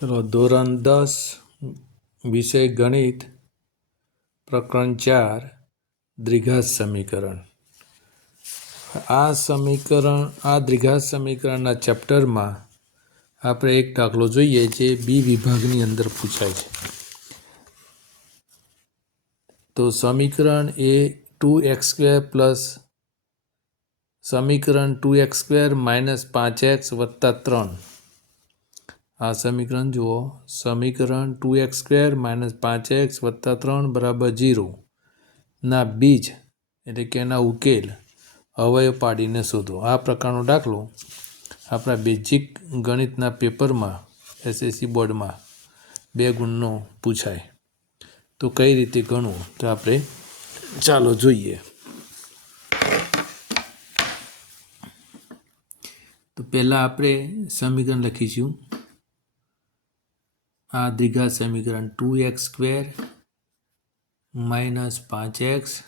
ચલો ધોરણ દસ વિષય ગણિત પ્રકરણ ચાર દ્વિઘાત સમીકરણ આ સમીકરણ આ દ્વિઘાત સમીકરણના ચેપ્ટરમાં આપણે એક દાખલો જોઈએ જે બી વિભાગની અંદર પૂછાય છે. તો સમીકરણ એ ટુ એક્સ સ્ક્વેર પ્લસ સમીકરણ ટુ એક્સ સ્ક્વેર માઇનસ પાંચ એક્સ વત્તા ત્રણ. આ સમીકરણ જુઓ. સમીકરણ ટુ એક્સ સ્ક્વેર માઇનસ પાંચ એક્સ વત્તા ત્રણ બરાબર જીરો. ના, બીજ, એટલે કે એના ઉકેલ અવયવ પાડીને શોધો. આ પ્રકારનો દાખલો આપણા બેઝિક ગણિતના પેપરમાં, એસએસસી બોર્ડમાં બે ગુણનો પૂછાય. તો કઈ રીતે ગણવું? તો આપણે ચાલો જોઈએ. તો પહેલાં આપણે સમીકરણ લખીશું. આ દ્વિઘાત સમીકરણ ટુ એક્સ સ્ક્વેર માઇનસ પાંચ એક્સ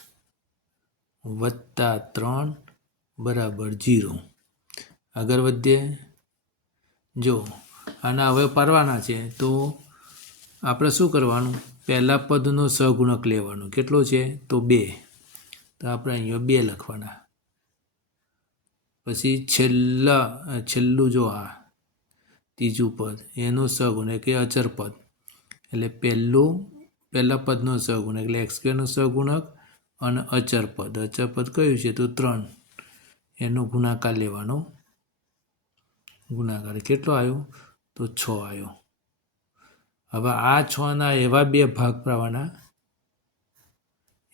વત્તા ત્રણ બરાબર જીરો આગળ વધીએ. જો, આના હવે પાડવાના છે, તો આપણે શું કરવાનું? પહેલાં પદનો સહગુણક લેવાનો. કેટલો છે? તો બે. તો આપણે અહીંયા બે લખવાના. પછી છેલ્લા, છેલ્લું જો આ. ત્રીજું પદ. એનો એટલે કે અચર પદ. એટલે પહેલું, પહેલા પદનો સહગુણક એટલે એક્સ સ્ક્વેરનો સહગુણક અને અચર પદ. અચર પદ કયું છે? તો ત્રણ. એનો ગુણાકાર લેવાનો. ગુણાકાર. કેટલો આવ્યો? તો છ આવ્યો. હવે આ છના એવા બે ભાગ પાવાના.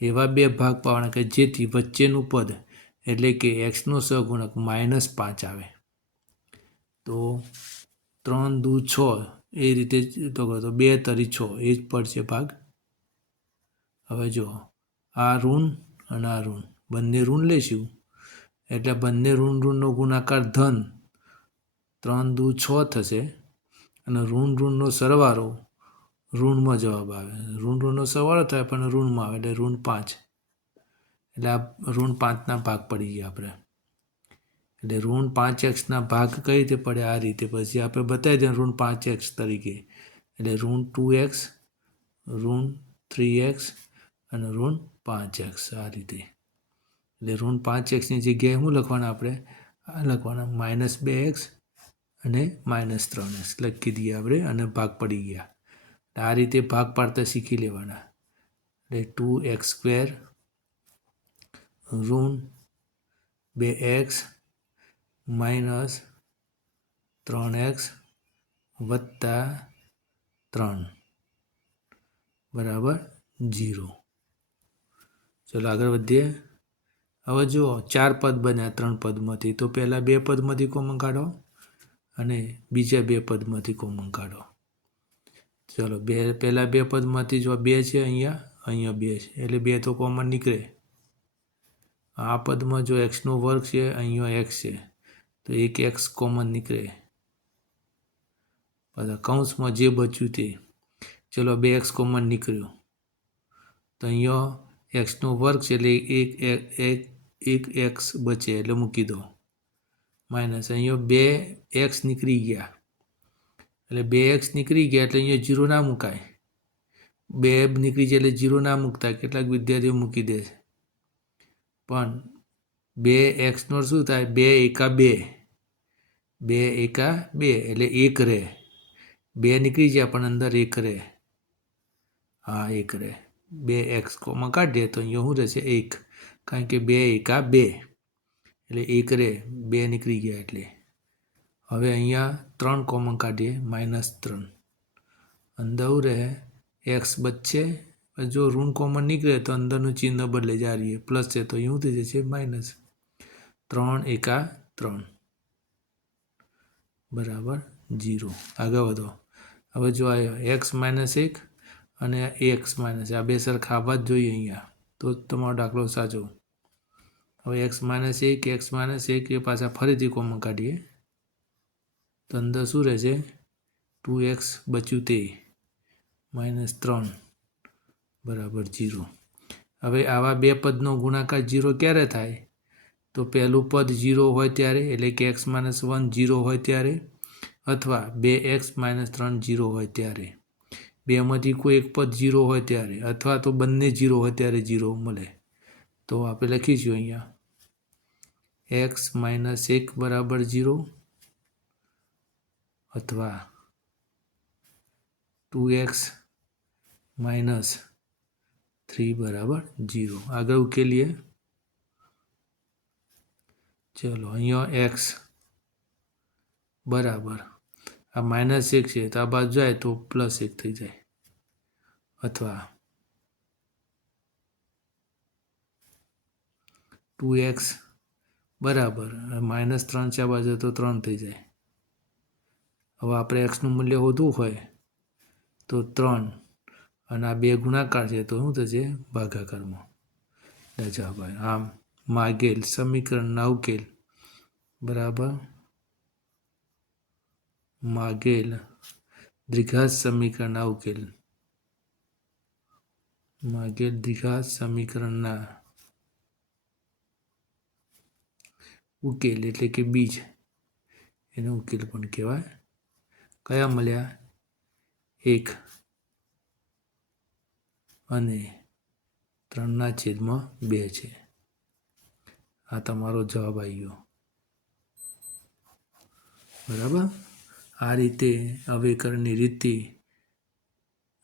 એવા બે ભાગ પાવાના કે જેથી વચ્ચેનું પદ એટલે કે એક્સનો સહગુણક માઇનસ પાંચ આવે. તો ત્રણ દુ છ એ રીતે તો તો બે તરી છ એ જ પડશે ભાગ. હવે જો આ ઋણ અને આ ઋણ, બંને ઋણ લઈશું એટલે બંને ઋણ ઋણનો ગુણાકાર ધન ત્રણ દુ છ થશે અને ઋણ ઋણનો સરવાળો ઋણમાં જવાબ આવે. ઋણ ઋણનો સરવાળો થાય પણ ઋણમાં આવે, એટલે ઋણ પાંચ. એટલે આ ઋણ પાંચના ભાગ પડી ગયા આપણે. એટલે ઋણ પાંચ એક્સના ભાગ કઈ રીતે પડે આ રીતે? પછી આપણે બતાવી દઈએ ઋણ પાંચ એક્સ તરીકે. એટલે ઋણ ટુ એક્સ, ઋણ થ્રી એક્સ અને ઋણ પાંચ એક્સ આ રીતે. એટલે ઋણ પાંચ એક્સની જગ્યાએ શું લખવાના આપણે? આ લખવાના માઇનસ બે એક્સ અને માઇનસ ત્રણ એક્સ. લખી દઈએ આપણે અને ભાગ પડી ગયા. આ રીતે ભાગ પાડતા શીખી લેવાના. એટલે ટુ એક્સ સ્ક્વેર, ઋણ બે એક્સ માઇનસ ત્રણ એક્સ વત્તા ત્રણ. બરાબર જીરો. ચલો આગળ વધીએ. હવે જુઓ, ચાર પદ બન્યા ત્રણ પદમાંથી. તો પહેલાં બે પદમાંથી કોમન કાઢો અને બીજા બે પદમાંથી કોમન કાઢો. ચલો, બે, પહેલાં બે પદમાંથી જો બે છે અહીંયા અહીંયા બે છે. એટલે બે તો કોમન નીકળે. આ પદમાં જો એક્સનો વર્ગ છે, અહીંયા એક્સ છે. તો એક એક્સ કોમન નીકળે. પાછા કૌંસમાં જે બચ્યું તે. ચલો બે એક્સ કોમન નીકળ્યું. તો અહીંયા એક્સનો વર્ગ છે એટલે એક એક એક એક્સ બચે એટલે મૂકી દો. માઇનસ અહીંયા બે એક્સ નીકળી ગયા. એટલે બે એક્સ નીકળી ગયા એટલે અહીંયા જીરો ના મુકાય. બે નીકળી જાય એટલે જીરો ના મૂકતા. કેટલાક વિદ્યાર્થીઓ મૂકી દે છે. પણ બે એક્સનો શું થાય? બે એકા બે. બે એકા બે, એટલે એક રે. બે નીકળી જાય, પણ અંદર એક રે. હા, એક રે. બે એક્સ કોમાં કાઢીએ તો અહીંયા શું રહેશે? એક. કારણ કે બે એકા બે. એટલે એક રે, બે નીકળી ગયા એટલે. હવે અહીંયા ત્રણ કોમન કાઢીએ, માઇનસ ત્રણ. અંદર રહે? એક્સ બચશે. જો ઋણ કોમન નીકળે તો અંદરનું ચિહ્ન બદલે, જારીએ. પ્લસ છે તો અહીં થઈ જશે? માઇનસ. ત્રણ એકા ત્રણ. બરાબર, જીરો. આગળ વધો. હવે જો આવ્યો એક્સ માઇનસ એક અને એક્સ માઇનસ આ બે સરખા આવવા જ જોઈએ અહીંયા. તો તમારો દાખલો સાચો. હવે એક્સ માઇનસ એક એક્સ માઇનસ એક, એ પાછા ફરીથી કોમન કાઢીએ. તો અંદર શું રહેશે? ટુ એક્સ બચ્યું તે. માઇનસ ત્રણ. બરાબર, જીરો. હવે આવા બે પદનો ગુણાકાર જીરો ક્યારે થાય? તો પહેલું પદ જીરો હોય ત્યારે, એટલે કે એક્સ માઇનસ વન જીરો હોય ત્યારે, અથવા બે એક્સ માઇનસ ત્રણ જીરો હોય ત્યારે. બેમાંથી કોઈ એક પદ જીરો હોય ત્યારે, અથવા તો બંને જીરો હોય ત્યારે જીરો મળે. તો આપણે લખીશું અહીંયા. એક્સ માઇનસ એક બરાબર જીરો અથવા ટુ એક્સ માઇનસ થ્રી બરાબર જીરો આગળ ઉકેલીએ. ચલો, અહીંયા એક્સ બરાબર. આ માઇનસ એક છે, તો આ બાજુ જાય તો પ્લસ એક થઈ જાય. અથવા ટુ એક્સ બરાબર માઇનસ ત્રણ છે આ બાજુ, તો ત્રણ થઈ જાય. હવે આપણે એક્સનું મૂલ્ય વધુ હોય તો ત્રણ, અને આ બે ગુણાકાર છે તો શું થશે? ભાગાકારમાં. જવાબ આમ. માગેલ સમીકરણના ઉકેલ બરાબર માગેલ દ્વિઘાત સમીકરણના ઉકેલ માગેલ દ્વિઘાત સમીકરણના ઉકેલ એટલે કે બીજ. એનો ઉકેલ પણ કહેવાય. કયા મળ્યા? એક. અને ત્રણના છેદમાં બે છે. આ તમારો જવાબ આવી ગયો બરાબર? આ રીતે અવેકરણની રીતિ,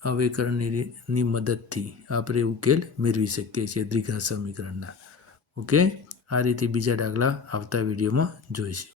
અવેકરણની મદદથી આપણે ઉકેલ મેળવી શકીએ છીએ દ્વિઘાત સમીકરણના. ઓકે? આ રીતે બીજા દાખલા આવતા વિડીયોમાં જોઈશું.